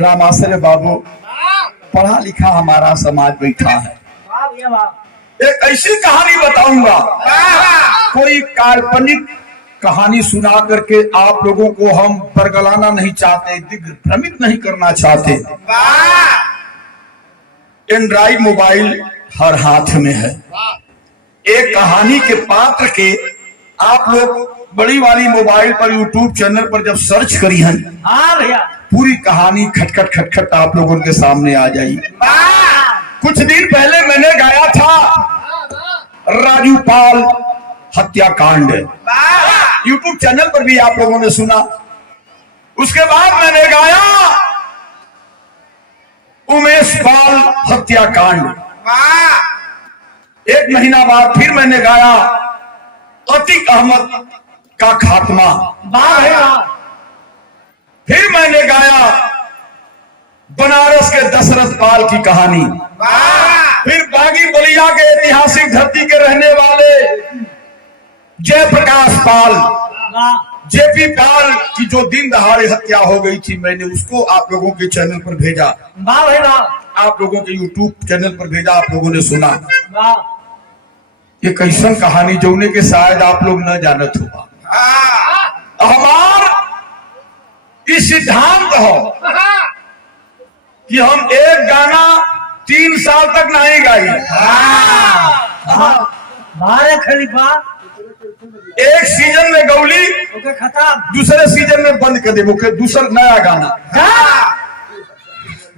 रामाश्रय बाबू पढ़ा लिखा हमारा समाज बैठा है। एक ऐसी कहानी बताऊंगा, कोई काल्पनिक कहानी सुना करके आप लोगों को हम बरगलाना नहीं चाहते, दिग्भ्रमित नहीं करना चाहते। एंड्रॉइड मोबाइल हर हाथ में है। एक कहानी के पात्र के आप लोग बड़ी वाली मोबाइल पर यूट्यूब चैनल पर जब सर्च करी है, पूरी कहानी खटखट खटखट आप लोगों के सामने आ जाएगी। कुछ दिन पहले मैंने गाया था राजू पाल हत्याकांड, यूट्यूब चैनल पर भी आप लोगों ने सुना। उसके बाद मैंने गाया उमेश पाल हत्याकांड। एक महीना बाद फिर मैंने गाया अतीक अहमद का खात्मा। फिर मैंने गाया बनारस के दशरथ पाल की कहानी। फिर बागी बलिया के ऐतिहासिक धरती के रहने वाले जयप्रकाश पाल, जेपी पाल की जो दिन दहाड़े हत्या हो गई थी, मैंने उसको आप लोगों के चैनल पर भेजा, आप लोगों के यूट्यूब चैनल पर भेजा, आप लोगों ने सुना। ये कैसन कहानी जोने के शायद आप लोग न जानत होगा। हमार सिद्धांत हो कि हम एक गाना 3 साल तक नहीं गाई। खलीफा एक सीजन में गौली, दूसरे सीजन में बंद कर दे, दूसरा नया गाना।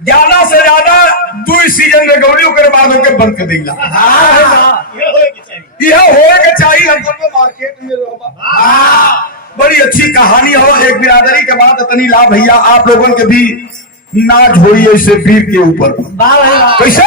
ज्यादा से ज्यादा 2 सीजन में गौली, उसके बाद होकर बंद कर देगा। यह होए चाहिए हमको मार्केट में। बड़ी अच्छी कहानी हो। एक बिरादरी के बाद इतनी लाभ भैया आप लोगों के भी नाच होई ऐसे वीर के ऊपर। कैसे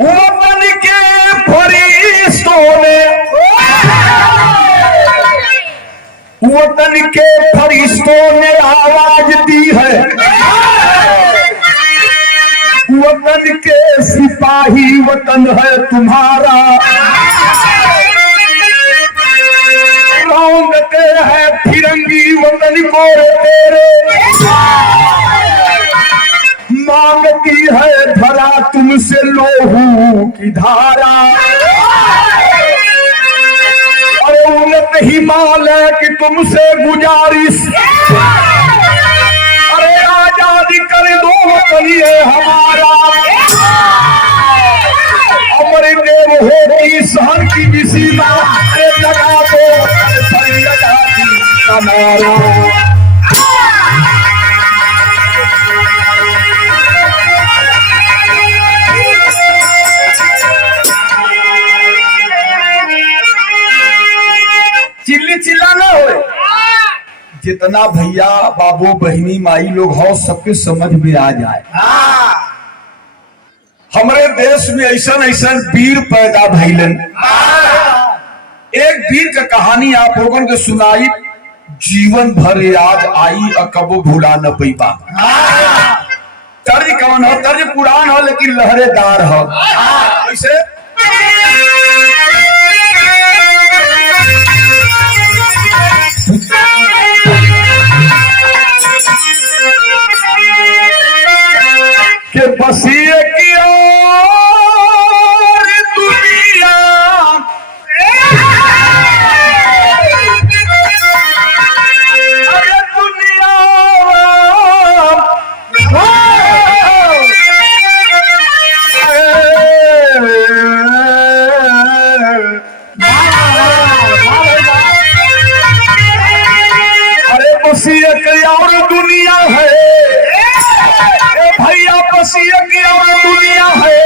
वतन के फरिश्तों ने, वतन के फरिश्तों ने आवाज दी है, वतन के सिपाही वतन है तुम्हारा, रौंदते हैं फिरंगी वतन को तेरे, मांगती है धरा तुमसे लोहू की धारा। अरे उन्नत हिमालय की तुमसे गुजारिश, अरे आजादी कर दो वतन ये हमारा। अमर देव होगी सहन की बिसीमा, अरे लगा दो हमारा। चिल्ला ना हो, जितना भैया बाबू बहनी माई लोग हो सबके समझ में आ जाए। हमारे देश में ऐसा ऐसा वीर पैदा भइलन। एक वीर का कहानी आप लोगों के सुनाई, जीवन भर याद आई और कबो भूला न पैबा। तर्ज कौन हो? तर्ज पुरान हो लेकिन लहरेदार हो। ऐसे के बसिए की और दुनिया, अरे दुनिया अरे बसिए की और दुनिया है भैया, बसिए की और दुनिया है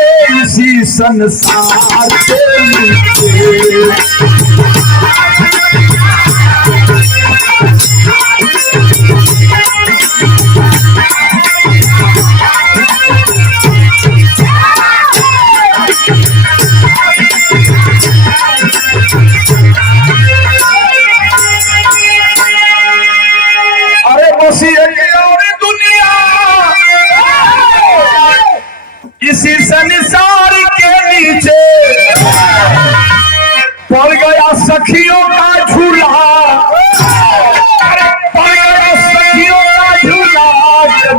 इसी संसार के नीचे। सखियों का झूला, पाया सखियों का झूला,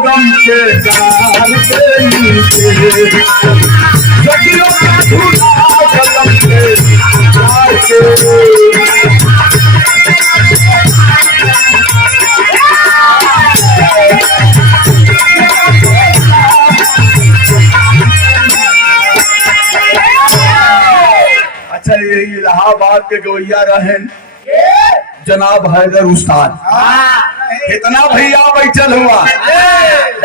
गम के डार के नीचे, सखियों का झूला गम के डार के। अच्छा, ये इलाहाबाद के गवैया रहें जनाब हैदर उस्ताद, इतना भैया बैठल हुआ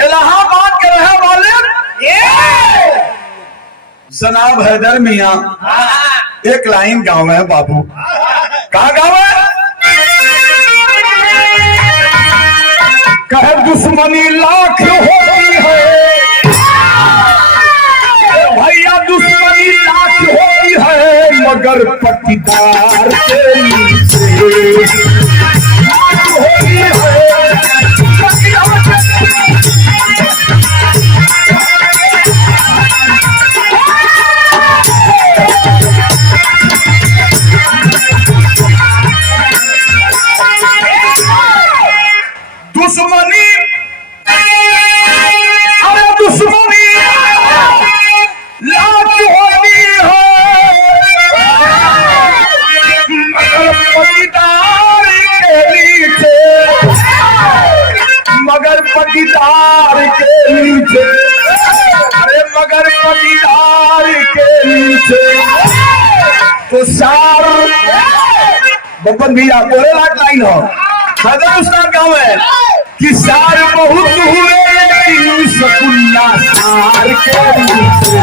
इलाहाबाद के रहे वाले जनाब हैदर मियाँ। एक लाइन गाँव है बाबू, कहा गाँव है? कहे दुश्मनी लाख होती है भैया, दुश्मनी लाख होती है, मगर पट्टीदार के नीचे लाख होती है। दुश्मनी, अरे दुश्मनी लाख होती है, मगर पटीदार के नीचे, मगर पटीदार के नीचे, अरे मगर पटीदार के नीचे तो सार बब्बन भैया बोले लाख लाइन हो हैदर उस्ताद गाँव है कि सार बहुत हुए लेकिन सकुल्ला सार के नीचे।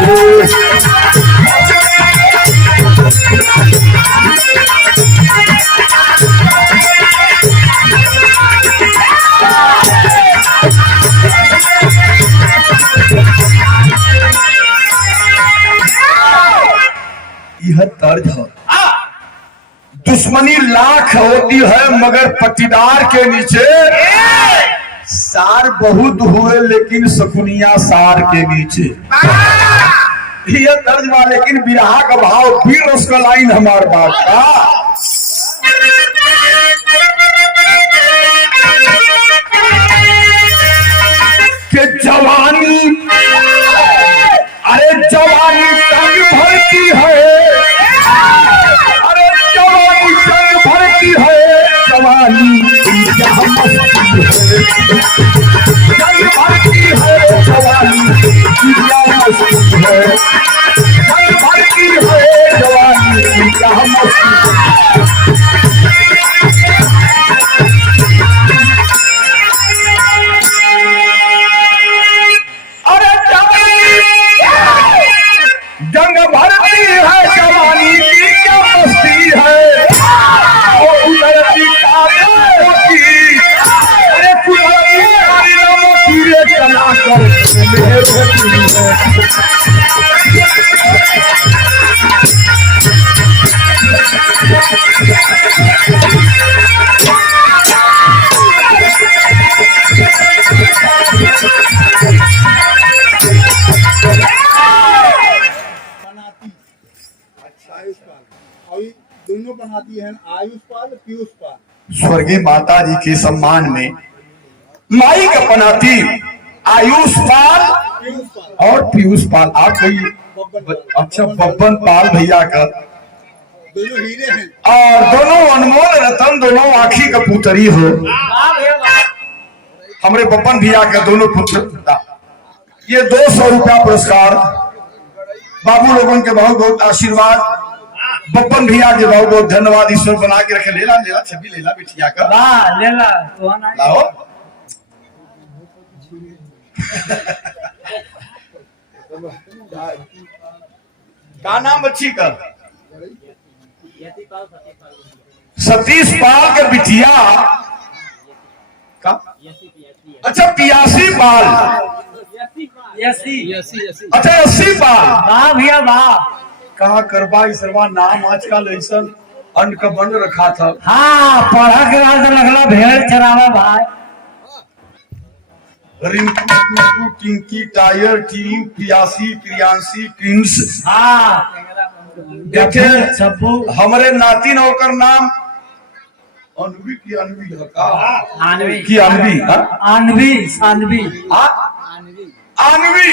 यह तर्ज है, दुश्मनी लाख होती है मगर पट्टीदार के नीचे, सार बहुत हुए लेकिन सकुनिया सार के नीचे। यह तर्ज बा, लेकिन बिरहा का भाव फिर उसका लाइन हमारे बात का कि जवानी, अरे जवानी तंग भरती है, अरे जवानी तंग भरती है, जवानी क्या मस्ती है, तंग भरती है जवानी क्या मस्ती है, तंग भरती है जवानी क्या मस्ती है। जंग भरती है जवानी की क्या मस्ती है, और उधरती होती, अरे कुलहरी कीड़े चला कर होती दोनों बनाती है आयुष पाल पीयूष पाल। स्वर्गीय माता जी के सम्मान में माई का बनाती आयुष पाल और पीयूष पाल। आप कोई अच्छा बब्बन पाल भैया का दोनों हीरे हैं और दोनों अनमोल रतन, दोनों आखी का पुतरी हो। हमारे बब्बन भैया का दोनों पुत्र, ये 200 रुपया पुरस्कार, बाबू लोगों के बहुत बहुत आशीर्वाद, बब्बन भैया के बहुत बहुत धन्यवाद, ईश्वर बना के रखे। लेला लेला छवि लेला बिटिया का लेला लाओ। का नाम बच्ची का? सतीश पाल के बिटिया का? अच्छा 85 पाल, अच्छा 80 पाल। वाह भैया वाह। कहा करबा इसरवा नाम आजकल ऐसा अन्न का बन रखा था। हाँ पढ़ा के बाद लगला भेड़ चरावा भाई। रिंकू टुकू टिंकी टायर टीम 85 प्रियांशी प्रिंस। हाँ देखे हमारे नाती नौकर नाम अनवी की अनवी है का आनवी की अनवी आनवी आनवी अनवी।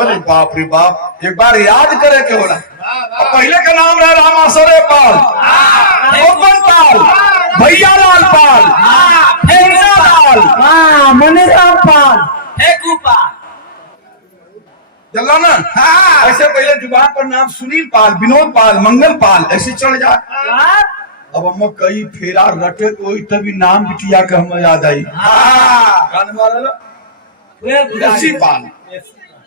अरे बाप रे बाप, एक बार याद करे के होला। अब पहले का नाम रहा रामासरे पाल, ओपन पाल, भैया लाल पाल, फेंकना पाल, हाँ मनीराम पाल फेंकू पाल चला ना। ऐसे पहले जुबान पर नाम सुनील पाल, विनोद पाल, मंगल पाल ऐसे चढ़ जाए। अब हम कई फेरा रटे तो वही तभी नाम बिटिया के हमें याद आई। कान मारा एसी पाल।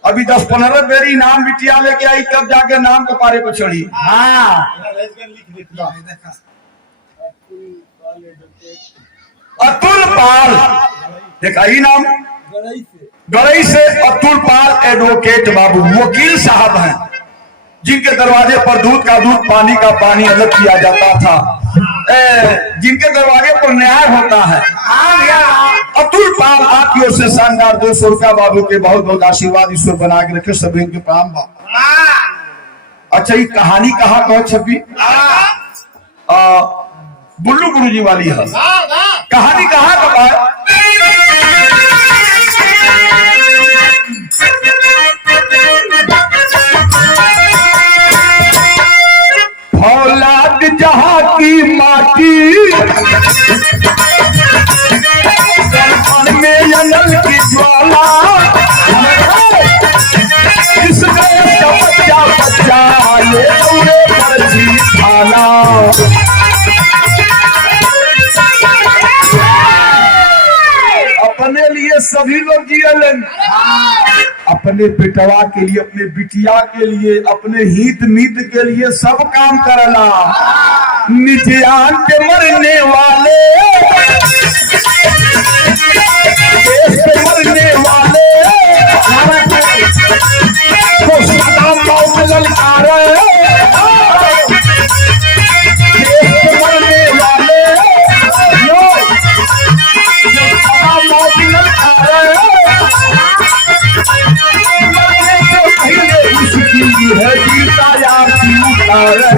अभी 10-15 बेरी नाम बिटिया लेके आई तब जाके नाम के पारे पर चढ़ी। हाँ अतुल पाल, देखा ही नाम गड़ई से अतुल पाल एडवोकेट बाबू वकील साहब हैं, जिनके दरवाजे पर दूध का दूध पानी का पानी अलग किया जाता था, जिनके दरवाजे पर न्याय होता है। अतुल पाल आपकी ओर से शानदार 200 रुपया बाबू के बहुत बहुत आशीर्वाद ईश्वर बना के रखे, सभी इनके प्रणाम बाबू। अच्छा ये कहानी कहाँ कहो छपी? बुल्लू गुरुजी वाली है। कहानी कहाँ का है? फौलाद जहाँ की माटी दर्पण में अनल की ज्वाला, इस गए का बच्चा बच्चा ये पूरे पर जी खाना। अपने लिए सभी लोग जियलन, अपने बेटवा के लिए, अपने बिटिया के लिए, अपने हित मीत के लिए सब काम करला। निजान के मरने वाले, देश पे मरने वाले तो सदा मौत ललकारे। देश पे मरने वाले सदा मौत ललकारे। मरने से पहले उसकी है जीता यार की उतारे।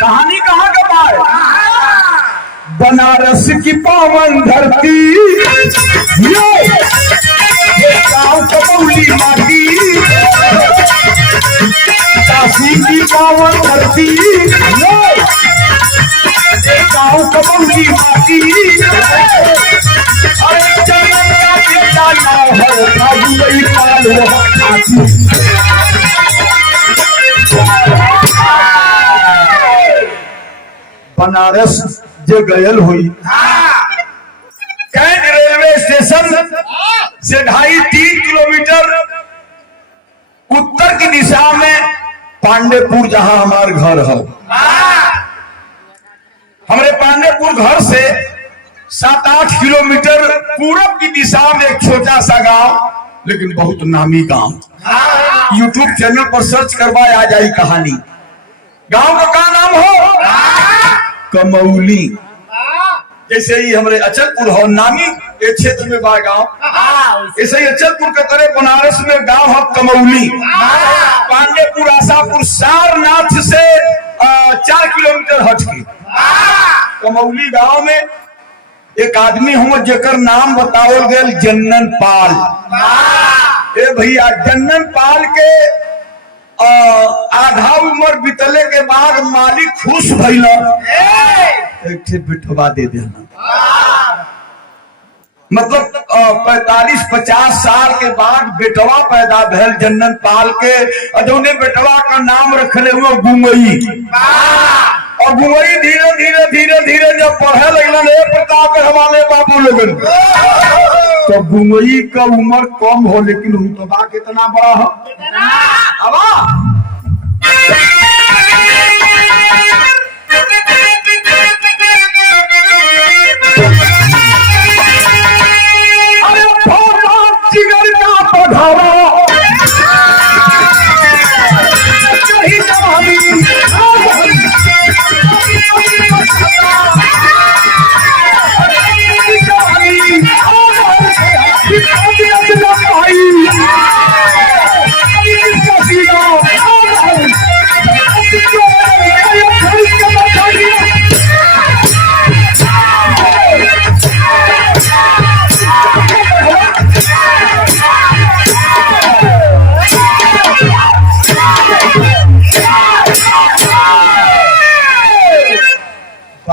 कहानी कहाँ का पाए? बनारस की पावन धरती, ये गाँव कबौली माटी, काशी की पावन धरती, ये गाँव कबौली माटी। अरे चंदन का बेटा नाम है बाबू वही पाल वो बनारस जो गयल हुई कैंट रेलवे स्टेशन से 2.5-3 किलोमीटर उत्तर की दिशा में पांडेपुर, जहां हमारे घर है। हमारे पांडेपुर घर से 7-8 किलोमीटर पूरब की दिशा में एक छोटा सा गांव, लेकिन बहुत नामी गांव। यूट्यूब चैनल पर सर्च करवाए आ जाए कहानी। गांव का क्या नाम हो? कमौली। जैसे ही हमारे अचलपुर हो नामी एक क्षेत्र में बा गांव, ऐसे ही अचलपुर के तरह बनारस में गांव है कमौली। पांडेपुर, आशापुर, सारनाथ से 4 किलोमीटर हट के कमौली गांव में एक आदमी हुआ जेकर नाम बतावल गया जन्नन पाल। ए भैया जन्नन पाल के आधा उम्र बीतले के बाद मालिक खुश भइल, एक बिठवा दे देना। मतलब 45-50 साल के बाद बेटवा पैदा भेल जन्नन पाल के, जौने बेटवा का नाम रखले हुए गुंगई। और गुंगई धीरे धीरे धीरे धीरे जब पढ़े लगलन प्रताप हमारे बाबू लोगन, तो गुंगई का उम्र कम हो लेकिन रुतबा कितना बड़ा हो। अरे जिगर का पढ़ावा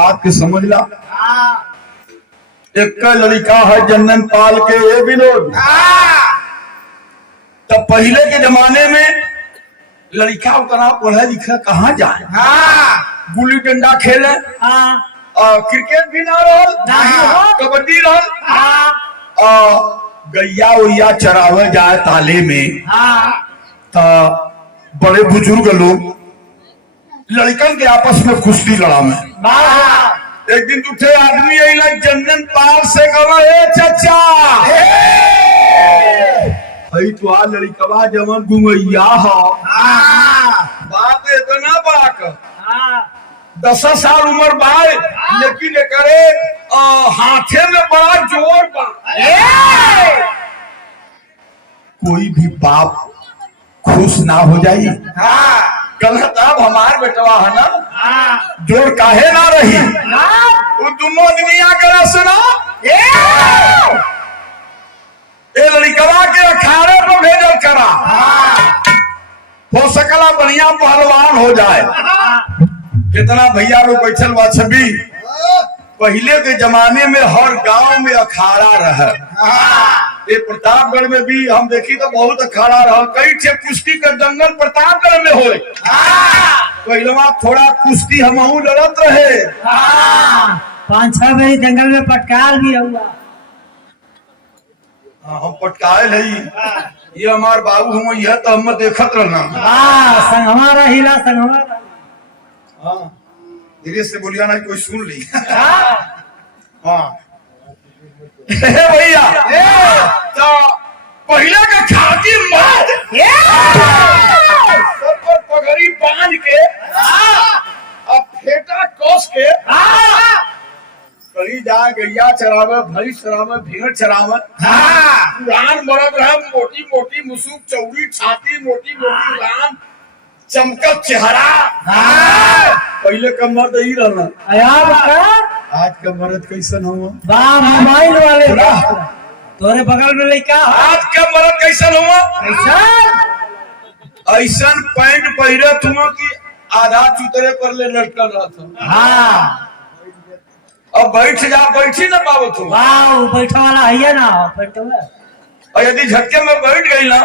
बात के समझ ला। एक लड़का है जन्नन पाल के ये विनोद। तब पहले के जमाने में लड़का उतना पढ़े लिखे कहाँ जाए, गुल्ली डंडा खेले, क्रिकेट भी ना रहल, कबड्डी रहल, गैया उइया चरावे जाए ताले में। तो बड़े बुजुर्ग लोग लड़कन के आपस में कुश्ती लड़ा में। एक दिन दूसरे आदमी अला जन्नन पाल से कहो, ए चचा हई तो आ लड़कवा जवन गुंगैया हो, बात इतना बाक 10 साल उम्र बाय, लेकिन करे हाथे में बड़ा जोर बा। कोई भी बाप खुश ना हो जाई, गलत अब हमार बेटवा है ना, जोर काहे ना रही। वो दोनों दुनिया करा सुना, ए लड़कवा के अखाड़े पर भेजल करा, हो सकला बढ़िया पहलवान हो जाए। कितना भैया लोग बैठल बा छवि। पहले के जमाने में हर गांव में अखाड़ा रहे। ये प्रतापगढ़ में भी हम देखी तो बहुत अखाड़ा रहा। कई ठे कुश्ती का दंगल प्रतापगढ़ में होए। पहलवा थोड़ा कुश्ती हमहू लड़त रहे। 5-6 बजे जंगल में पटकार भी हुआ। हम पटकाए नहीं, ये हमार बाबू हम यह तो हम देखत रहना। संगवा रहिला संगवा। धीरे से बोलिया ना, कोई सुन ली। भैया तो पहले का खाती मर्द सर पर पगड़ी बांध के अब फेटा कोस के कहीं जा गैया चरावे, भैंस चरावे, भेड़ चरावे, उड़ान मरद रहे, मोटी मोटी मुसूक चौड़ी छाती, मोटी मोटी उड़ान, चमकत चेहरा। पहले का मर्द ही रहना। आज का मर्द कैसन हो? मोबाइल वाले तोरे बगल में लड़का। आज का मर्द कैसन हो? ऐसन पैंट पहरे तुम की आधा चुतरे पर ले लटकल रहा था। अब बैठ जा, बैठी ना पाओ तुम। बैठा वाला है ना, बैठो। और यदि झटके में बैठ गई ना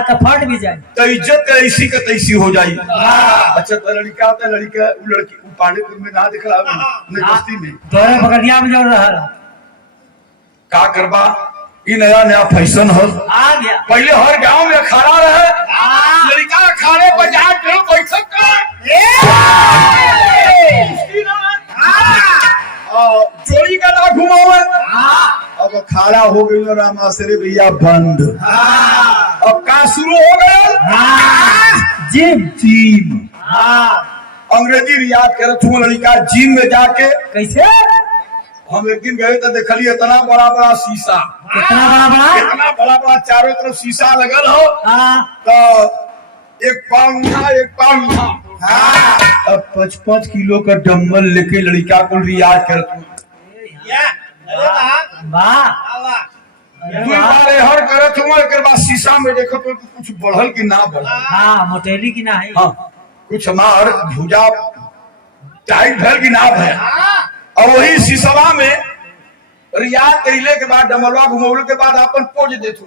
तो फट भी जाए, तो इज्जत ऐसी का तैसी हो जाई। अच्छा तो लड़का होता है, लड़की पांडेपुर में ना दिखला बस्ती में तोरे बगलिया में जो रहा का करबा। ये नया नया फैशन हो आ गया। पहले हर गांव में अखाड़ा रहे, लड़का अखाड़े पर जाके बैठक चोरी का ना घुमावे। अब अखाड़ा हो गई रामाश्री भैया बंद। अब का शुरू हो गया? जिम। अंग्रेजी रियाज करत हुआ लड़का जिम में जाके। कैसे? हम एक दिन गए तो देखली इतना बड़ा बड़ा शीशा। इतना बड़ा बड़ा चारों तरफ शीशा लगल हो। तो एक पाँव उठा, एक पाँव उठा। अब 5-5 किलो का डम्बल लेके लड़का को रियाज करत हुआ। हर करत हुआ। एक बाद शीशा में देखो तो कुछ बढ़ल की ना बढ़ल। मोटेली की ना है। कुछ हमार भुजा टाइट भर की ना है। और वही शीशवा में रियाज कैले के बाद डमलवा घुमौले के बाद अपन पोज देत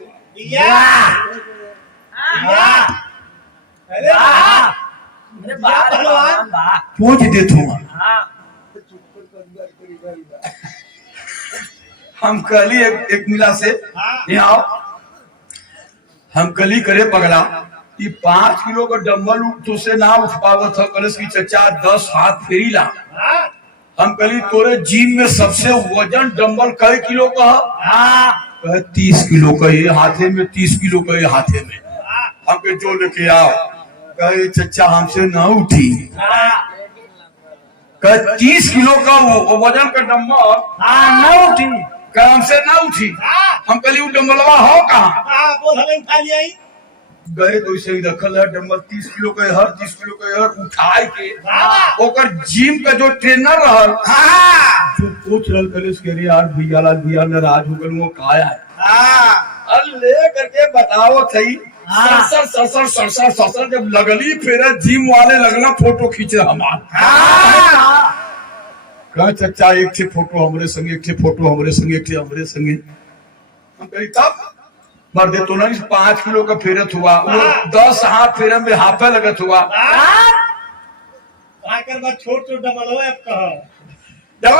पोज देत हुआ। हम कहली एक मिला से यहाँ हम कली करे पगला, ये 5 किलो का डम्बल तो से ना उठ पावत है। कलश की चचा 10 हाथ फेरी ला। हम कहली तोरे जिम में सबसे वजन डंबल कई किलो का है? 30 किलो का ये हाथे में, 30 किलो का ये हाथे में। हम कहे जो लेके आओ। कहे चचा हमसे ना उठी। कहे 30 किलो का वजन का डंबल ना उठी। कहे हमसे ना उठी। हम कहली वो डंबलवा हो कहाँ? गए तो इसे रखल है डंबल 30 किलो का हर, 30 किलो का हर उठाए के ओकर जिम का जो ट्रेनर रहल जो कोच रहल कलेश के रे यार भैया नाराज हो गल वो काया है ले करके बताओ थई सर जब लगली फिर जिम वाले लगना फोटो खींच हमार कहा चचा एक ठे फोटो हमरे संगे, एक ठे फोटो हमरे संगे, एक ठे हमरे संगे। हम कही तब मर दे तो नहीं 5 किलो का फेरत हुआ, वो 10 हाथ फेरे में हाथा लगत हुआ। छोट छोट डबल हो अब कहा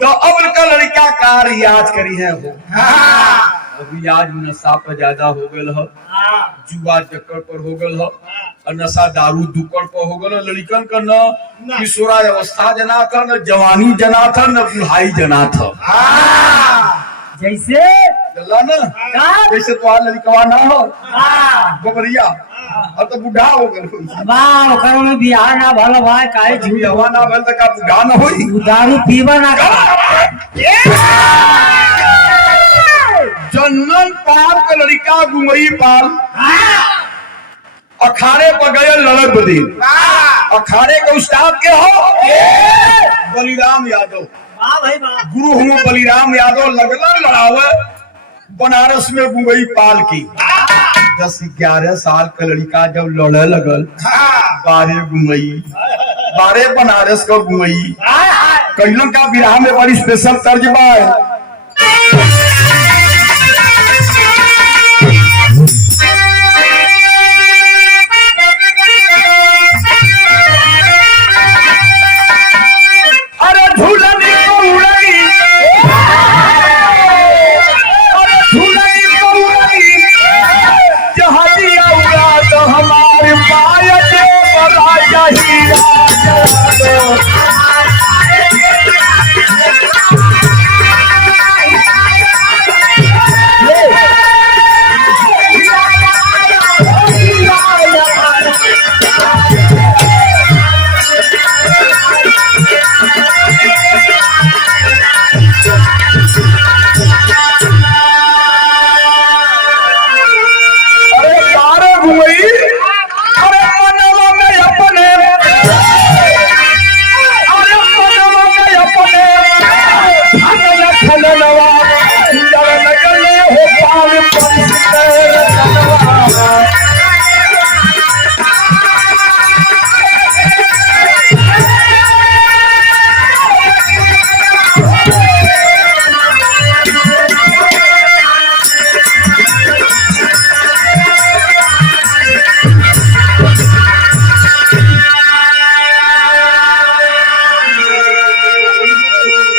तो अब का लड़का का रियाज करी है वो। अभी आज नशा पर ज्यादा हो गल हो, जुआ चक्कर पर हो गल हो, और नशा दारू दुक्कड़ पर हो गल। लड़कन का न किशोरा अवस्था जना था, न जवानी जना था, न बुढ़ाई जना था। जैसे चला ना जैसे तो लड़कवा ना हो गोबरिया, अब तो बुढ़ा हो गल। वाह ओकर में बियाह ना भल भाई काहे झूठ जवा ना भल तक बुढ़ा न होई, दारू पीवा ना जन्नन पाल का लड़का गुमई पाल अखाड़े पर गए लड़क बदी। अखाड़े का उस्ताद के हो बलिराम यादव, गुरु हूँ बलिराम यादव। लगला लड़ावे बनारस में गुमई पाल की। 10-11 साल का लड़का जब लड़े लगल, 12 गुमई, 12 बनारस का गुमई। कहियों का बिरहा में बड़ी स्पेशल तर्जमा है। अरे झूलनी को उड़ई, अरे झूलनी को उड़ई, जहाजिया उड़ा तो हमारे माया के बड़ा जहीरा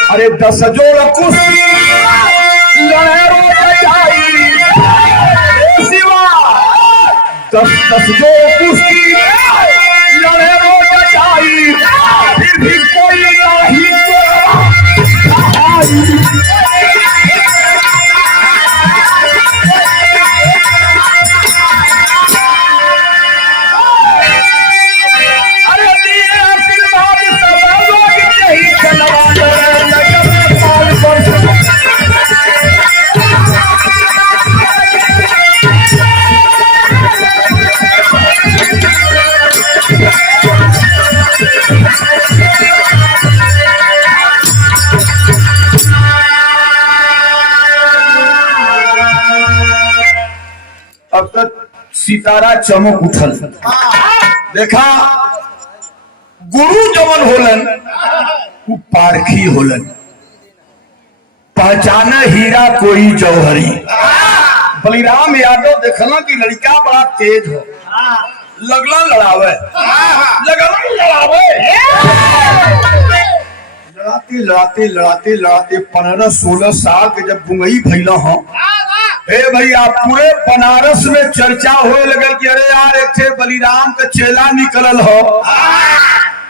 अरे 10 जोड़ कुश्ती लड़े बजाई शिवा, 10 जोड़ कुश्ती लड़े बजाई, फिर भी कोई नहीं अब तक सितारा चमक उठल। देखा गुरु जवन होलन वो पारखी होलन, पहचाने हीरा कोई जौहरी। बलिराम यादव देखला कि लड़का बड़ा तेज हो, लगला लड़ावे, लड़ाते लड़ाते लड़ाते लड़ाते 15-16 साल के जब गुंगई भैला हो, हे भैया पूरे बनारस में चर्चा होए लगे कि अरे यार एक थे बलिराम का चेला निकलल हो,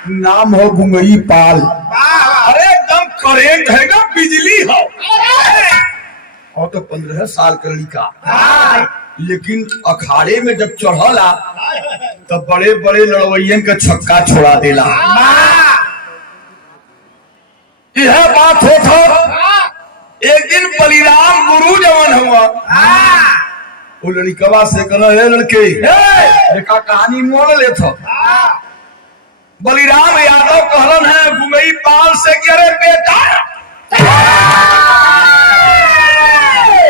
नाम हो गुंगई पाल। अरे एकदम करेंट है ना, बिजली हो। और तो 15 साल का लड़का, लेकिन अखाड़े में जब चढ़ला तब बड़े बड़े लड़वैयन का छक्का छोड़ा देला। यह बात होता एक दिन बलिराम गुरु जवान हुआ, वो लड़कवा से कहना है लड़के देखा कहानी मोड़ ले था। बलिराम यादव कहलन है गुंगई पाल से कि अरे बेटा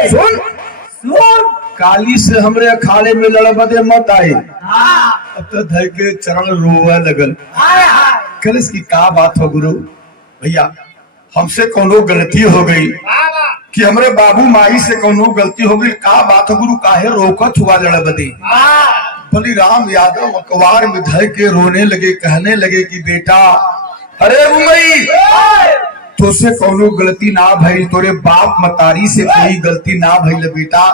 सुन सुन, काली से हमरे अखाड़े में लड़बदे मत आई। अब तो धर के चरण रोवे लगल, कलश की का बात हो गुरु भैया, हमसे कोनो गलती हो गई कि हमरे बाबू माई से कोनो गलती हो गई, का बात हो गुरु, काहे रोकत हुआ लड़ बदी। बलिराम यादव अखबार में धर के रोने लगे, कहने लगे कि बेटा अरे गुमई तो से कोनो गलती ना भइल, तोरे बाप मतारी से कोई गलती ना भइल बेटा।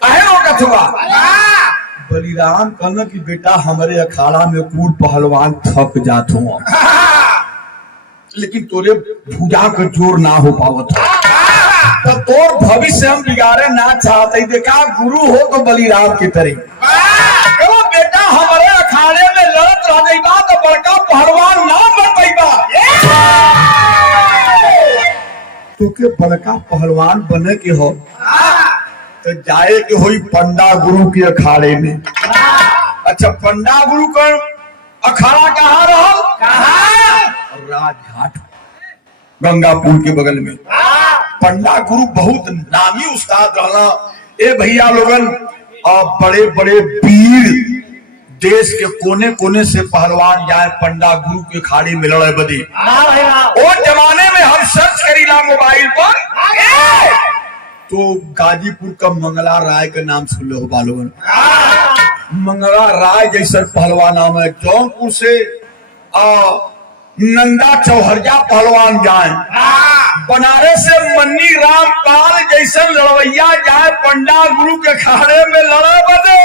काहे रोकत हुआ? बलिराम कहना कि बेटा हमारे अखाड़ा में कूद पहलवान थक जात हुआ, लेकिन तोरे भुजा का जोर ना हो पावत हो, तो तोर भविष्य हम बिगाड़े ना चाहते। देखा गुरु हो तो बलिराम की तरह बेटा हमारे अखाड़े में लड़त रह गई बा तो बड़का पहलवान ना बन गई बा, तो के बड़का पहलवान बने के हो तो जाए के होई पंडा गुरु के अखाड़े में। अच्छा पंडा गुरु का अखाड़ा कहाँ रहल? राजघाट गंगापुर के बगल में। पंडा गुरु बहुत नामी उस्ताद रहला। ए भैया लोगन बड़े बड़े वीर देश के कोने कोने से पहलवान जाए पंडा गुरु के अखाड़े में लड़े बदी। वो जमाने में हम सर्च करीला मोबाइल पर तो गाजीपुर का मंगला राय का नाम सुन लो बालोगन। मंगला राय जैसा पहलवान नाम है। जौनपुर से नंदा चौहरिया पहलवान जाए, बनारस से मन्नी राम पाल जैसा लड़वैया जाए पंडा गुरु के अखाड़े में लड़े बदे।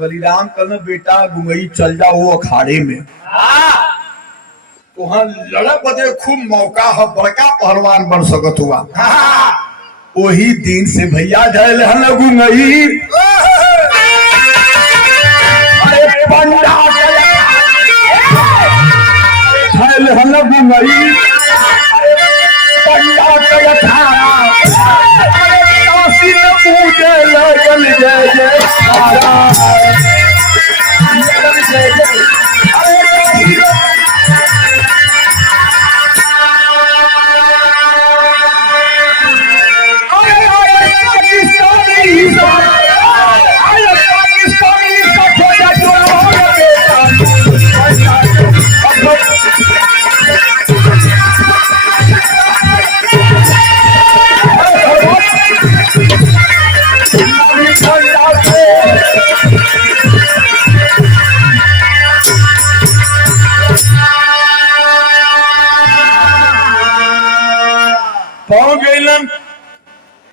बलिराम कहना बेटा गुमई चल जाओ वो अखाड़े में, वहां लड़े बदे खूब मौका है, बड़का पहलवान बन सकत हुआ। वही दिन से भैया जाए गुमई पंडा गुमई पंडा काशी में पूजे लगल जय जय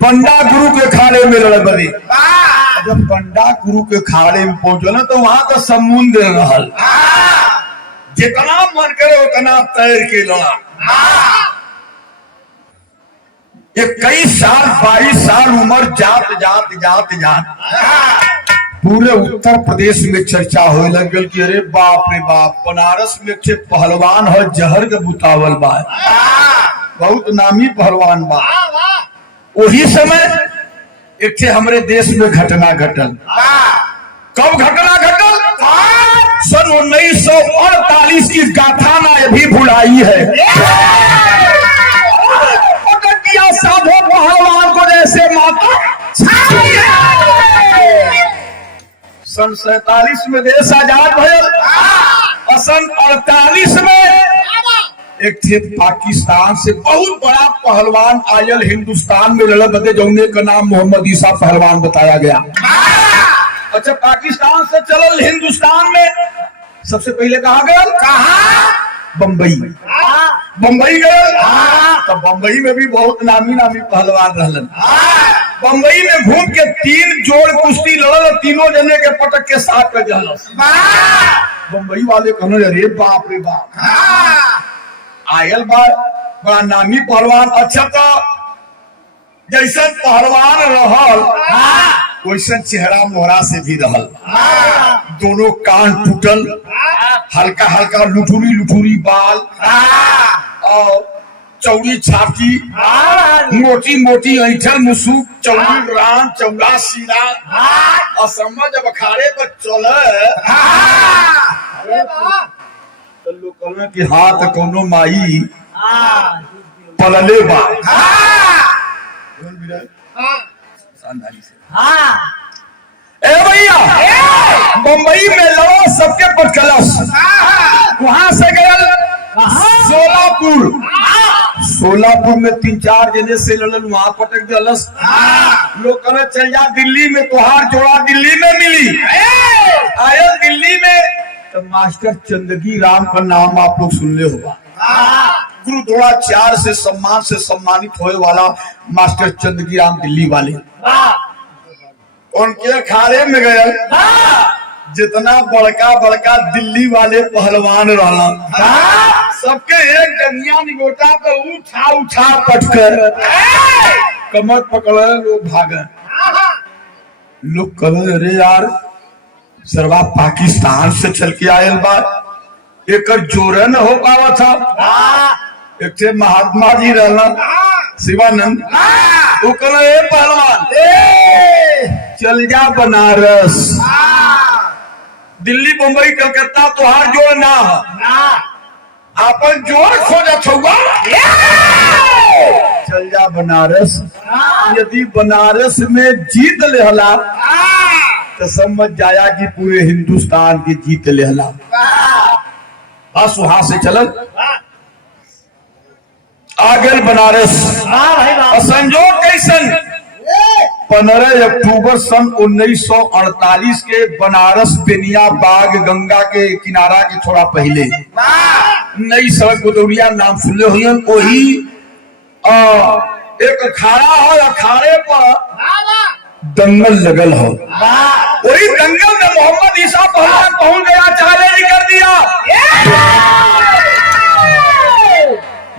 पंडा गुरु के अखाड़े में लड़े बदी। जब पंडा गुरु के अखाड़े में पहुंचो ना तो वहां तो समुद्र रहल, जितना मन करे उतना तैर के लड़ा। 21 साल 22 साल उम्र जात जात जात जात पूरे उत्तर प्रदेश में चर्चा होने लग कि अरे बाप रे बाप बनारस में एक पहलवान हो जहर के बुतावल बा, बहुत नामी पहलवान बा। वही समय एक थे हमारे देश में घटना घटल। कब घटना घटल? सन 1948 की गाथा ना अभी भुलाई है। साधो पहलवान को जैसे माता सन 47 में देश आजाद भयल और सन 48 में एक थे पाकिस्तान से बहुत बड़ा पहलवान आयल हिंदुस्तान में लड़े बदे, जौने का नाम मोहम्मद ईसा पहलवान बताया गया। अच्छा पाकिस्तान से चलल हिंदुस्तान में सबसे पहले कहा गया? बम्बई। बम्बई गए तो बम्बई में भी बहुत नामी नामी पहलवान रहलन। बम्बई में घूम के 3 जोड़ कुश्ती लड़ल, तीनों जने के पटक के साथ पे जहल। बम्बई वाले कहने अरे बाप रे बाप आयल बा बड़ा नामी पहलवान। अच्छा तो जैसा पहलवान रहल वैसा चेहरा मोहरा से भी रहल। दोनों कान टूटल, हल्का हल्का लुठुरी लुठुरी बाल और चौड़ी छाती, मोटी मोटी ऐठल मुसुक, चौड़ी रान चौड़ा सीना। असम्मा जब अखाड़े पर चले तो लोग कहना कि हाथ कोनो माई पलले बा। शानदारी से। हाँ ए भैया मुंबई में लड़ो सबके पटकलस, वहां से गए सोलापुर। सोलापुर में 3-4 जने से लड़न, वहां पटक दलस। लोग कहना चल जा दिल्ली में, तोहार जोड़ा दिल्ली में मिली। आयो दिल्ली में तो मास्टर चंदगी राम का नाम आप लोग सुन ले होगा। गुरुद्वाराचार्य से सम्मानित होने वाला मास्टर चंदगी राम दिल्ली वाले। उनके अखाड़े में गए जितना बड़का बड़का दिल्ली वाले पहलवान रहना, सबके एक जंगिया निगोटा पे उठा उठा पटकर कमर पकड़े लोग भागे। लोग कहे अरे यार सरवा पाकिस्तान से चल के आयल बा, एक जोरे न हो पावा था। एक थे महात्मा जी रहना शिवानंद, वो कहे पहलवान चल जा बनारस, दिल्ली मुंबई कलकत्ता तोहार जोड़ ना अपन जोड़ खोजत होगा, चल जा बनारस। यदि बनारस में जीत लेहला तो समझ जाया कि पूरे हिंदुस्तान की जीत लेहला। बस वहां से चलन आगे बनारस। संजोग कैसन 15 अक्टूबर सन 1948 के बनारस बेनिया बाग गंगा के किनारा के थोड़ा पहले नई सड़क गोदौलिया नाम सुनले हुए। वही एक अखाड़ा है, अखाड़े पर दंगल लगल हो। वही दंगल में मोहम्मद ईसा पहलवान पहुंच गया, चैलेंज कर दिया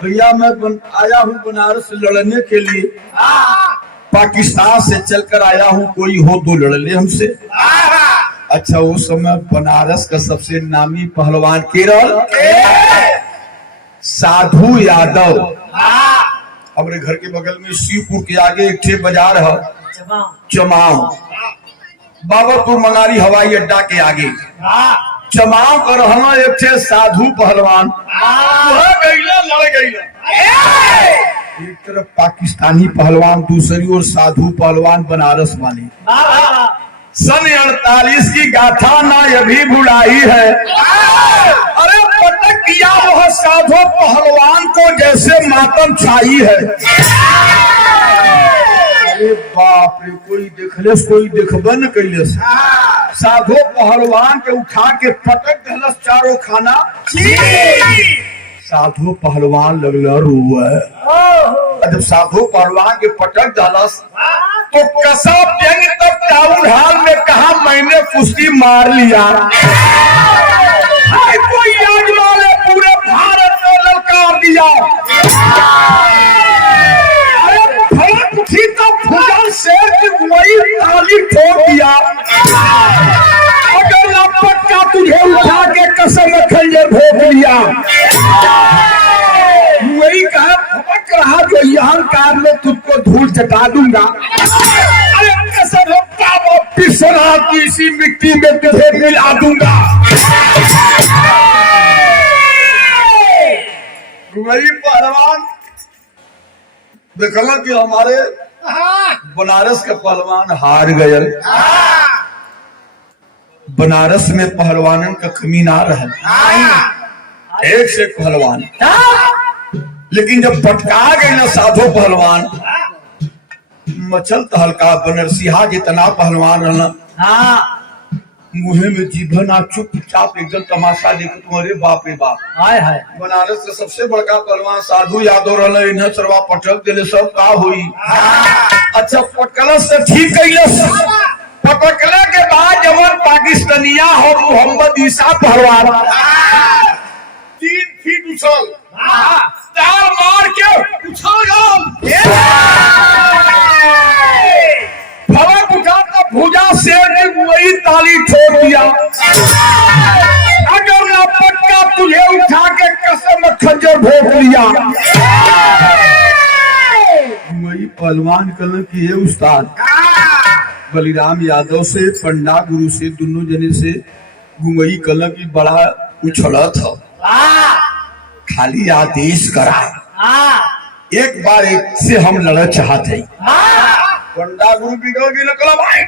भैया मैं आया हूँ बनारस लड़ने के लिए, पाकिस्तान से चलकर आया हूँ, कोई हो तो लड़ ले हमसे। अच्छा उस समय बनारस का सबसे नामी पहलवान केरल साधु यादव। अपने घर के बगल में शिवपुर के आगे एक ठे बाजार है चमाव, बाबरपुर मनारी हवाई अड्डा के आगे चमाव का रहना एक थे साधु पहलवान। एक तरफ पाकिस्तानी पहलवान, दूसरी ओर साधु पहलवान बनारस वाले। सन 48 की गाथा ना अभी बुलाई है। अरे पटक दिया वह साधु पहलवान को जैसे मातम छाई है। अरे बाप रे, कोई देखले कोई देखबन कैले। साधु पहलवान के उठा के पटक दहलस चारों खाना। साधु पहलवान लगला रोए। जब साधु पहलवान के पटक दहलस तो कसब जंग तब टाउन हॉल में कहा मैंने कुश्ती मार लिया। कोई याद वाले पूरे भारत में ललकार दिया। तो भुजा शेर की वही ताली ठोक दिया। अगर लपट का तुझे उठा के कसम खंजर भोग लिया। वही कहा भटक रहा जो अहंकार में तुझको धूल चटा दूंगा। अरे कसम पिसरा की इसी मिट्टी में तुझे मिला दूंगा। वही पहलवान देखला कि हमारे बनारस का पहलवान हार गए। बनारस में पहलवानन का कमी ना रहा, एक से पहलवान। लेकिन जब पटका गए ना साधु पहलवान, मचल तहलका बनरसिहा जितना पहलवान रहना मुहे में जीभना चुपचाप एकदम तमाशा देखो तुम्हारे बाप रे बाप। हाय हाय बनारस का सबसे बड़का पहलवान साधु यादव रहना, इन्हें सरवा पटक दिले सब का हुई। अच्छा पटकलस से ठीक कैलस। पटकले के बाद जब पाकिस्तानिया हो मोहम्मद ईसा पहलवान 3 फीट उछल तार मार के उछल गया। फलक उठा तो भुजा शेर ने वही ताली ठोक दिया। अगर लपट का तुझे उठा के कसम खंजर भोग लिया। वही पहलवान कल की है उस्ताद बलिराम यादव से पंडा गुरु से दोनों जने से गुमई कल की बड़ा उछला था। खाली आदेश करा एक बार एक से हम लड़ चाहते पंडा गुरु बिगड़ गई नकला भाई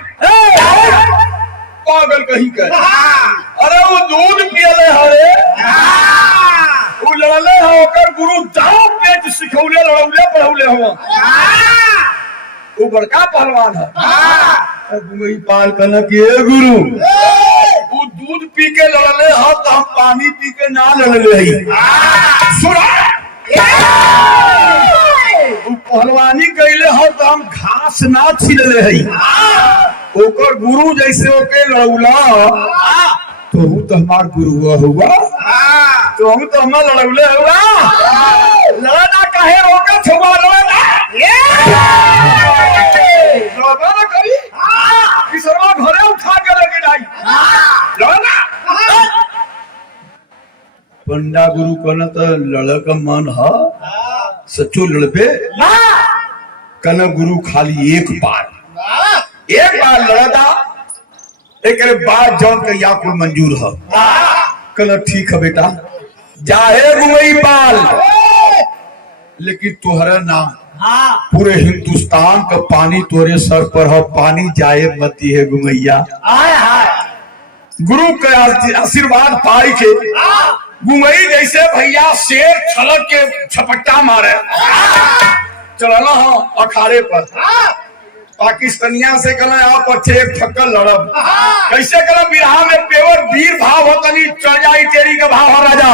पागल कहीं कर। अरे वो दूध पियले हरे वो लड़ले हो ओकर गुरु जाओ पेट सिखौले लड़ौले पढ़ौले हो वो बड़का पहलवान है। गुमई पाल कहना कि ए गुरु वो दूध पी के लड़ले हो तो हम पानी पी के ना लड़ले ही सुना वो पहलवानी कैले हो तो हम घास ना छिलले हई ओकर गुरु जैसे ओके लड़ौला तो हूँ तो हमार गुरु हुआ तो हम तो हमार लड़ौले हुआ लड़ना काहे रोका छुआ लड़ना लड़ना ना करी किसरवा घरे उठा के लेके जाई लड़ना। पंडा गुरु कहना तो लड़ का मन है सच्चो लड़पे कहना गुरु खाली एक बार लड़ा एक बाद जौन के या कुल मंजूर है कहना ठीक है बेटा जाहे गुमई पाल लेकिन तुहरा नाम पूरे हिंदुस्तान का पानी तोरे सर पर हो पानी जाए मत है गुमैया। गुरु के आशीर्वाद पाई के गुमई जैसे भैया शेर छलक के झपट्टा मारे चलना हो अखाड़े पर पाकिस्तानिया से कहना आप अच्छे एक ठक्कर लड़ब कैसे कहना बिरहा में पेवर वीर भाव हो तनी चढ़ जाई तेरी का भाव हो राजा।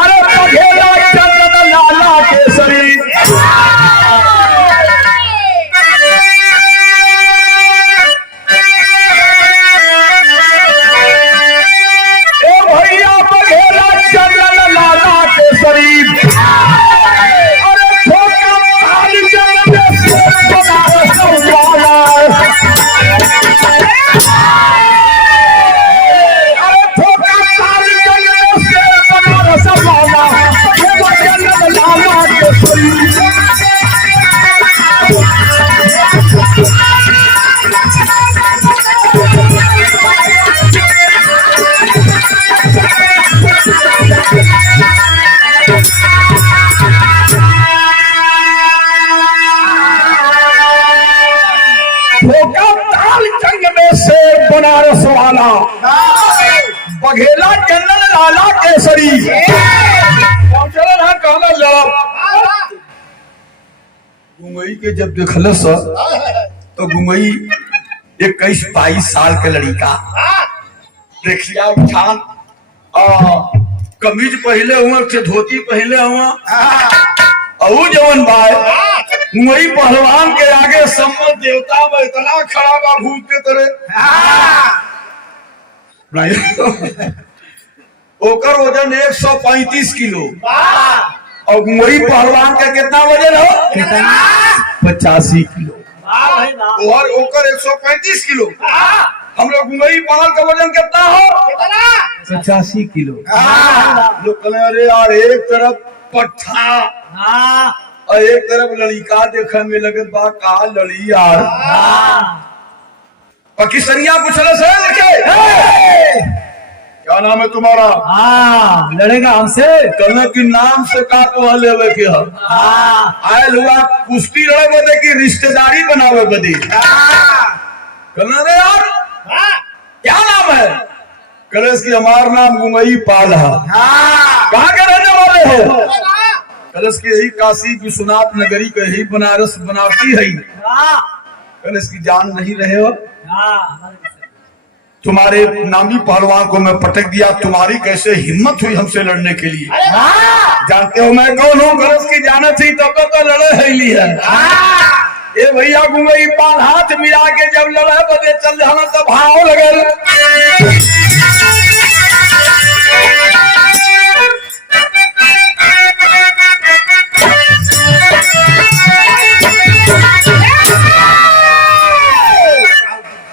अरे बघेला चंदन लाला केसरी बनारस वाला बघेला चंदन लाला केसरी कहना लड़ा गुमई के जब देखल तो गुमई 21-22 साल के लड़का देखिया उठान कमीज पहले हुआ से धोती पहले हुआ जवन भाई मुई पहलवान के आगे सम्मत देवता में इतना खड़ा बा भूत के तरह ओकर वजन 135 किलो और मुई पहलवान का कितना वजन हो 85 किलो और ओकर 135 किलो हम लोग मुई पहल का वजन कितना हो 85 किलो। लोग कहले अरे यार एक तरफ पट्ठा और एक तरफ लड़िका देखने में लगत बा का लड़ी यार पाकिस्तानिया पूछला से लड़के क्या नाम है तुम्हारा लड़ेगा हमसे कहना कि नाम से का तो लेवे के आए हुआ कुश्ती लड़े बदे की रिश्तेदारी बनावे बदे कहना रे यार क्या नाम है कलेश की हमारा नाम गुमई पाल है कहाँ के रहने वाले हो कलश की यही काशी विश्वनाथ नगरी का यही बनारस बनाती है कलश की जान नहीं रहे हो तुम्हारे नामी पहलवान को मैं पटक दिया तुम्हारी कैसे हिम्मत हुई हमसे लड़ने के लिए जानते हो मैं कौन हूँ कलश की जाना चाहिए तब तो लड़े है ये भैया गुमई पाल हाथ मिला के जब लड़े बदे चल जाना तो भाव लगे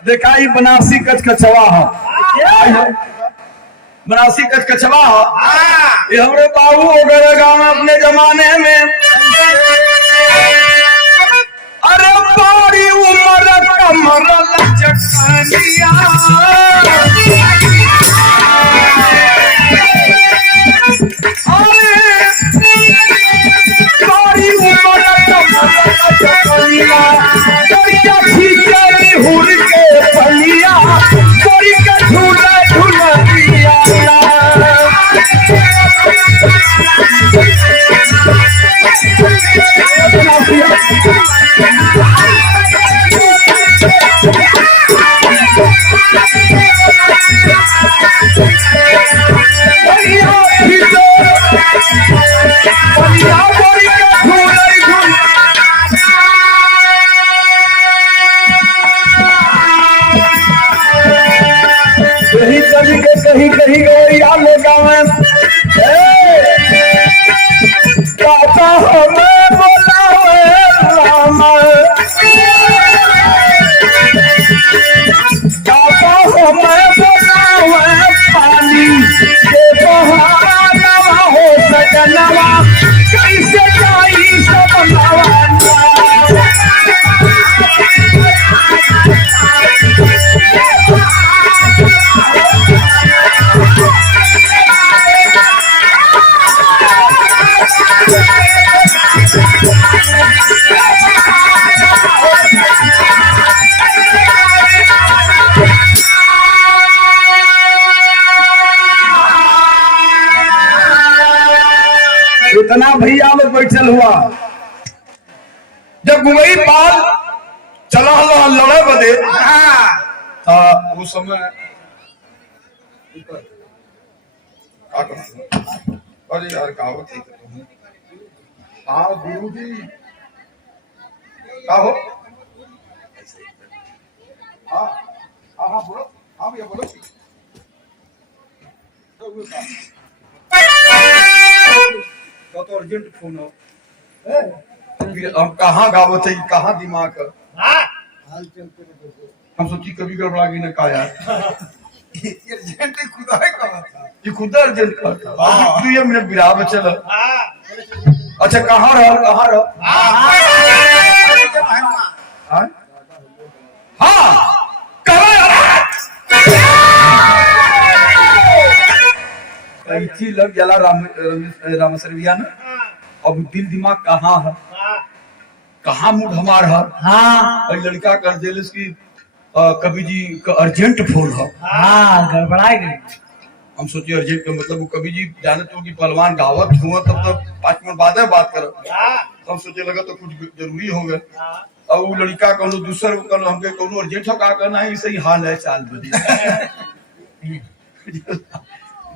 देखा ही बनारसी कचकचवा है बनारसी कचकचवा है ये हमारे बाबू वगैरह गाँव में अपने जमाने में अरे बड़ी उम्र कमर लचकनिया बढ़िया खींचो बढ़िया बोरी के झूलई झूल कहीं कभी के कहीं कहीं गवैया ले गावे काका हमें बोलावे राम काका हमें बोलावे पानी के बहाना हो सकनवा कैसे जाई सब नवाना इतना भैया लोग बैठल हुआ जब गुमई पाल चला लड़े बदे वो समय अरे यार कहावत है हाँ गुरु जी हो हाँ हाँ हाँ बोलो हाँ भैया बोलो तो अर्जेंट फोन हो हम कहाँ गावत है कहाँ दिमाग है हम सोची कभी गड़बड़ा गई ना का यार अर्जेंट खुदा है कहा था ये खुदा अर्जेंट कहा था तू ये मिनट बिरा बचल अच्छा कहाँ रहो हाँ कैची लग जला राम सरविया ने अब दिल दिमाग कहाँ है कहाँ मुंह हमार है हाँ और लड़का कर दिल इसकी कवि जी का अर्जेंट फोन है हाँ गड़बड़ा गई हम सोचे अर्जेंट का मतलब वो कवि जी जाने तो कि पहलवान गावत हुआ तब तक 5 मिनट बाद बात करो तो हम सोचे लगा तो कुछ जरूरी हो गया और वो लड़का कहूँ दूसर हमके कहूँ अर्जेंट हो का करना है ऐसे ही हाल है चाल बदी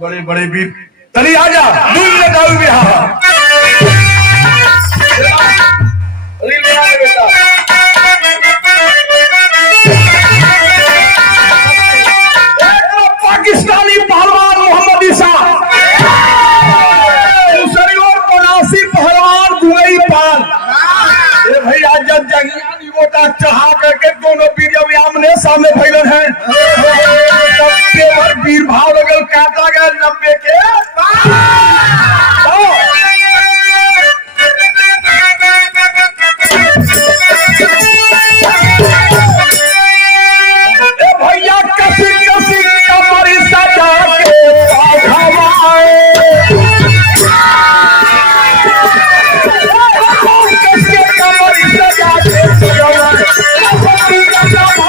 बड़े बड़े वीर चलिए आजा दूर लगाओ बिहार बेटा पाकिस्तानी पहलवान मोहम्मद ईसा दूसरी ओर 82 पहलवान गुमई पाल भैया जब जंगियानी वोटा चढ़ा करके दोनों वीर जब आमने सामने फैलन है वीर भाव लगल काटा गया 90 के भैया कसी कसी कमरी सजा के कमरी सजा के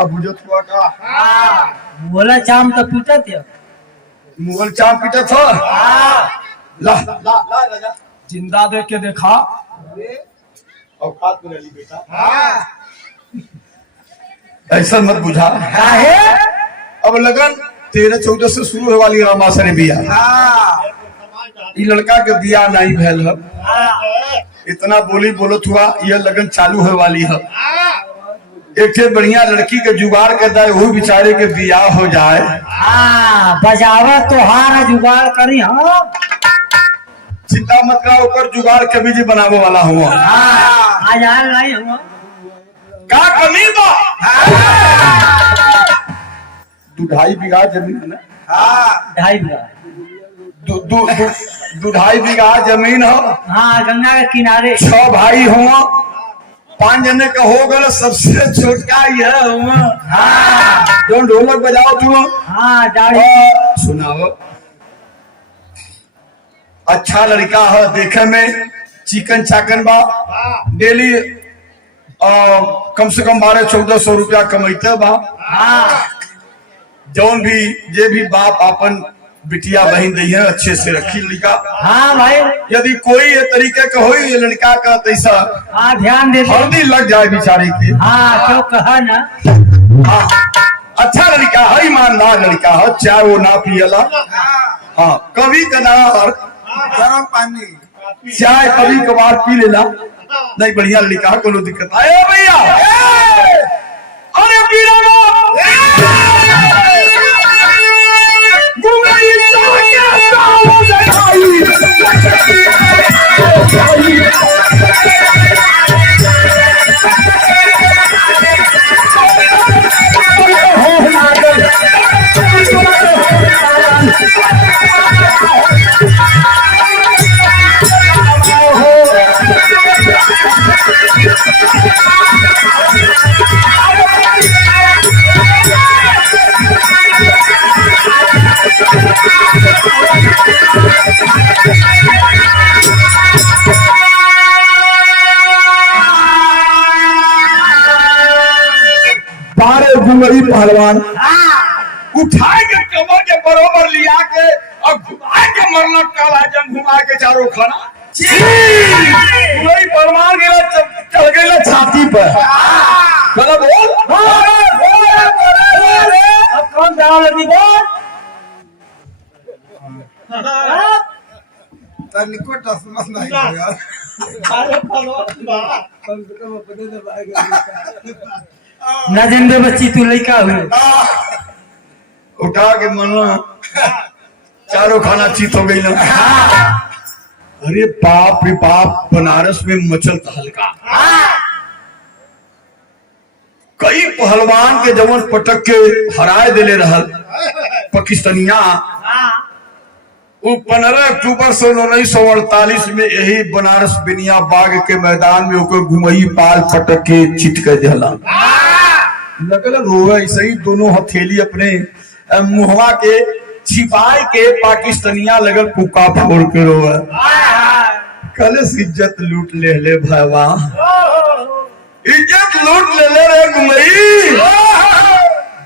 का बुझत हुआ का बोला चाम तो पीटत है। मुगल चाम पीटा था ला ला ला राजा जिंदा देख के देखा। औकात में रही बेटा ऐसा मत बुझा। काहे? अब लगन 13-14 से शुरू होने वाली रामासरे बिया। ये लड़का के बिया नहीं भैल है, इतना बोली बोलत हुआ यह लगन चालू होने वाली है। एक से बढ़िया लड़की के जुगाड़ कर दे वही बेचारे के बिया हो जाए। बजावा तोहार जुगाड़ करी हम। चिंता मत करा ऊपर जुगाड़ कभी जी बनावे वाला हुआ। आज आए नहीं हुआ का कमी बा 2-2.5 बीघा जमीन है ना। 2.5 बीघा। 2-2.5 बीघा जमीन हो। हाँ गंगा के किनारे 6 भाई हुआ, 5 जने का हो गए, सबसे छोटका यह हुआ। जो ढोलक बजाओ तुम। हाँ दाढ़ी सुनाओ। अच्छा लड़का है, देखे में चिकन चाकन बा, डेली कम से कम 1200-1400 रुपया कमाते बा। जौन भी जे भी बाप अपन बिटिया बहन दी है अच्छे से रखी लड़का। हाँ भाई यदि कोई ये तरीके का हो ये लड़का का तैसा हाँ ध्यान दे। हल्दी लग जाए बेचारे की। हाँ क्यों कहा ना। हाँ, अच्छा लड़का है, ईमानदार लड़का है, चाय वो ना पियला। हाँ कभी कदार गरम पानी चाय कभी कभार पी लेला, नहीं बढ़िया लड़का है, कोनो दिक्कत आए भैया। अरे गुंगई पहलवान उठाए के कमर के बरोबर लिया के और घुमा के मरना काला जम घुमा के चारों खाना गुंगई पहलवान गेला चढ़ गया छाती पर। बोल अब कौन दाव लगी बोल। तनिको टसमस नहीं होगा। न जिंदे बच्ची तू लड़का हुए उठा के मरना चारों खाना चीत हो गई ना। अरे बाप रे बाप, बनारस में मचल हल्का। कई पहलवान के जवन पटक के हराए दिले रहल पाकिस्तानिया। वो 15 अक्टूबर 1948 में यही बनारस बिनिया बाग के मैदान में ओकर घुमई पाल पटक के चित कर दिला। लगल रोवे ऐसे ही दोनों हथेली अपने मुहवा के छिपाए के पाकिस्तानिया लगल पुका फोड़ के रोवे। कल इज्जत लूट ले भाईवा, इज्जत लूट ले रे घुमई।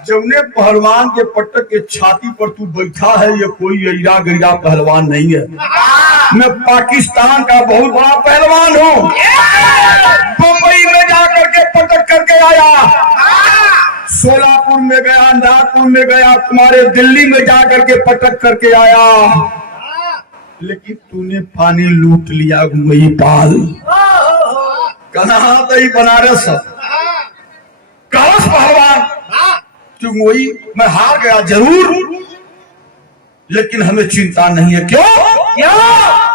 जौने पहलवान के पटक के छाती पर तू बैठा है ये कोई अइरा गैरा पहलवान नहीं है। मैं पाकिस्तान का बहुत बड़ा पहलवान हूँ। बम्बई में जाकर के पटक करके आया, सोलापुर में गया, नागपुर में गया, तुम्हारे दिल्ली में जाकर के पटक करके आया, लेकिन तूने पानी लूट लिया घुमई पाल। कहाँ गई बनारस पहलवान वही मैं हार गया जरूर, लेकिन हमें चिंता नहीं है। क्यों?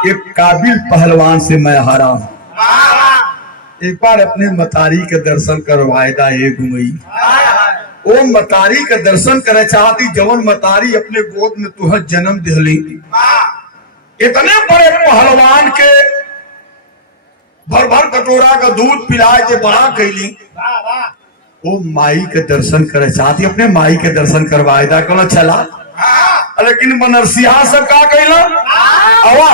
एक काबिल पहलवान से मैं हारा हूं। एक बार अपने मतारी के दर्शन करवाएगा ये घुमई। वो मतारी के दर्शन करे चाहती जवन मतारी अपने गोद में तुह जन्म दिली। इतने बड़े पहलवान के भर भर कटोरा का दूध पिलाए के बड़ा कैली। वो माई के दर्शन करे चाहती, अपने माई के दर्शन करवाएगा कौन चला। लेकिन बनरसिया सब का कहला आवा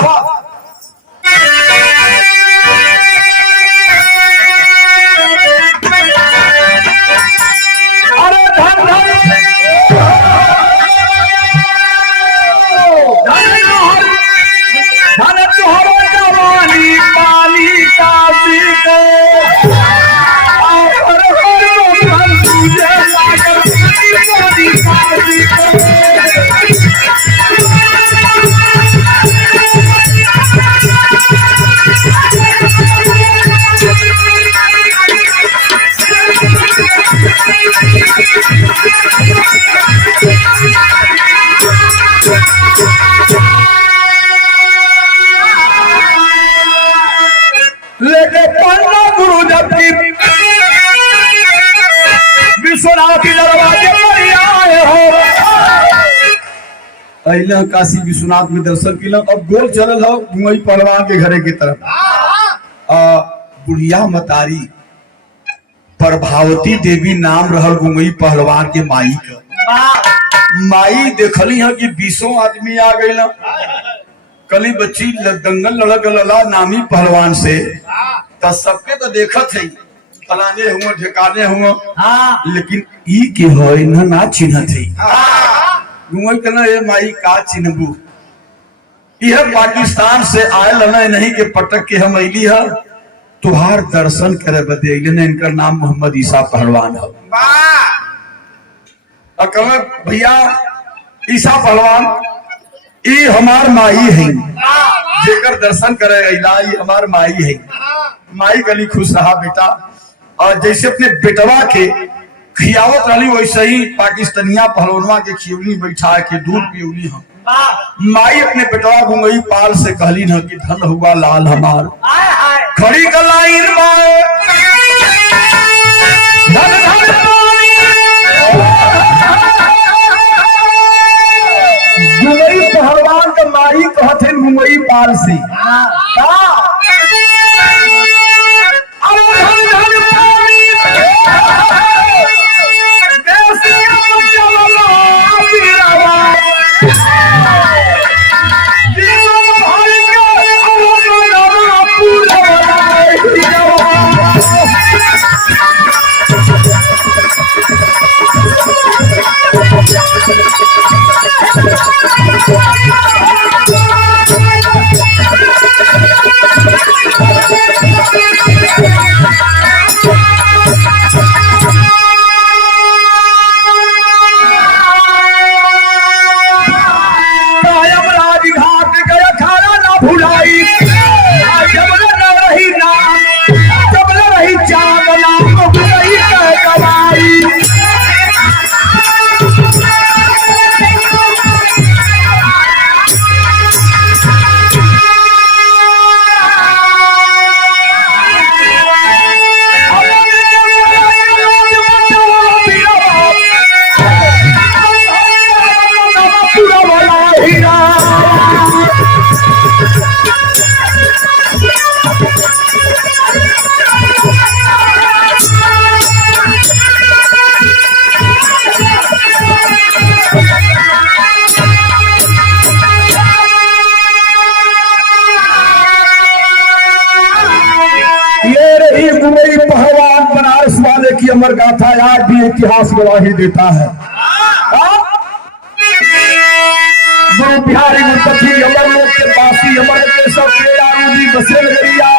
अरे की विश्वनाथ के दरवाजे पर आए हो। अइला काशी विश्वनाथ में दर्शन किला। अब गोल चलल हो गुंगई पहलवान के घरे की तरफ। बुढ़िया मतारी प्रभावती देवी नाम रहल गुंगई पहलवान के माई का। माई देखली है कि 20 आदमी आ गई। कली बच्ची दंगल लड़क लला नामी पहलवान से तो सबके तो देखत है फलाने हुआ ठिकाने हुआ। लेकिन ई के हो ना चिन्हत है। गुंगई कहना ये माई का चिन्हबू। यह पाकिस्तान से आयल नहीं के पटक के हम अली है तुहार दर्शन करे बदे अइले। इनका नाम मोहम्मद ईसा पहलवान है। भैया ईसा पहलवान ई हमार माई है जेकर दर्शन करे अइला ई हमार माई है। माई गली खुश रहा बेटा। और जैसे अपने बेटवा के खियावत रही वैसे ही पाकिस्तानिया पहलवानवा के खियौली बैठा के दूध पियौली हम। माई अपने बेटवा गुंगई पाल से कहली न कि धन हुआ लाल हमार खड़ी का लाइन गुंगई पहलवान का माई कहते गुंगई पाल से की अमर गाथा आज भी इतिहास गवाही देता है। गुरु बिहारी गुरपति अमर लोक के वासी अमर के सब बसे नगरिया